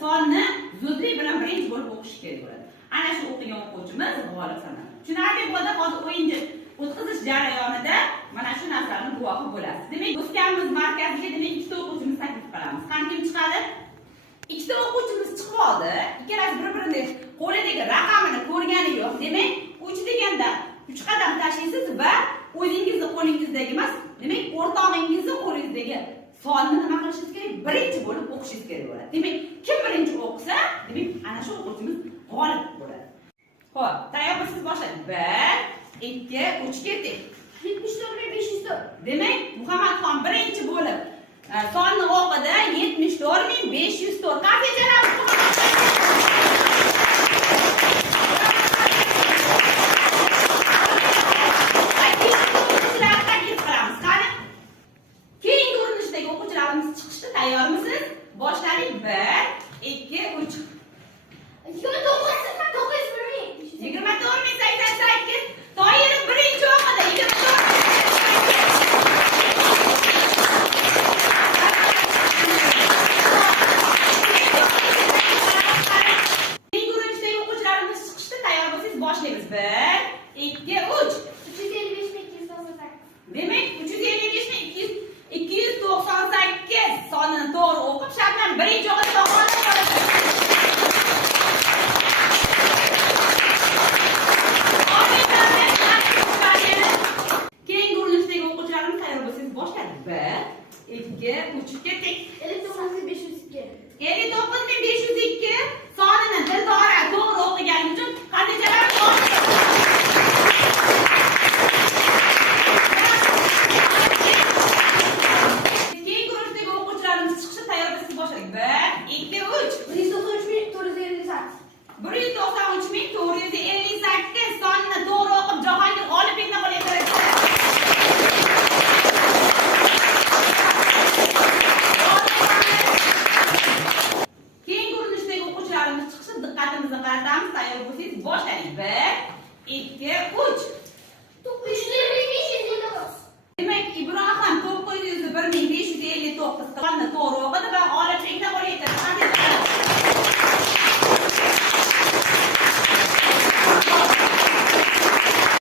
sonni zudlik bilan birinchi bo'lib o'qish kerak bo'ladi. Ana shu o'qigan o'quvchimiz g'olib sanaladi. Tushunarli bo'ldi, hozir o'yinni o'tkazish jarayonida mana shu narsalarni guvohi bo'lasiz. Demak, o'sganmiz markaziga demak ikkita o'quvchimiz taklif qilamiz. Qani kim chiqadi? Ikkita o'quvchimiz chiqib oldi. Ikkalasi bir-birini qo'lidagi raqamini ko'rgani yo'q. Demak, 3 deganda 3 qadam tashlaysiz va o'zingizni qo'lingizdagi emas, demak, o'rtog'ingizning qo'lingizdagi sonni nima qilishingiz kerak? Birinchi bo'lib o'qishingiz kerak bo'ladi. Demak, kim birinchi o'qisa, demak, ana shu o'quvchimiz g'olib bo'ladi. Xo'p, tayyormisiz? Boshlang. 1, 2, 3 ketdik. 74.504. Demak, Muhammadxon birinchi bo'lib sonni o'qidi. 74.504. Qancha Tayyormisiz? Boshladik. 1, 2, 3. 29.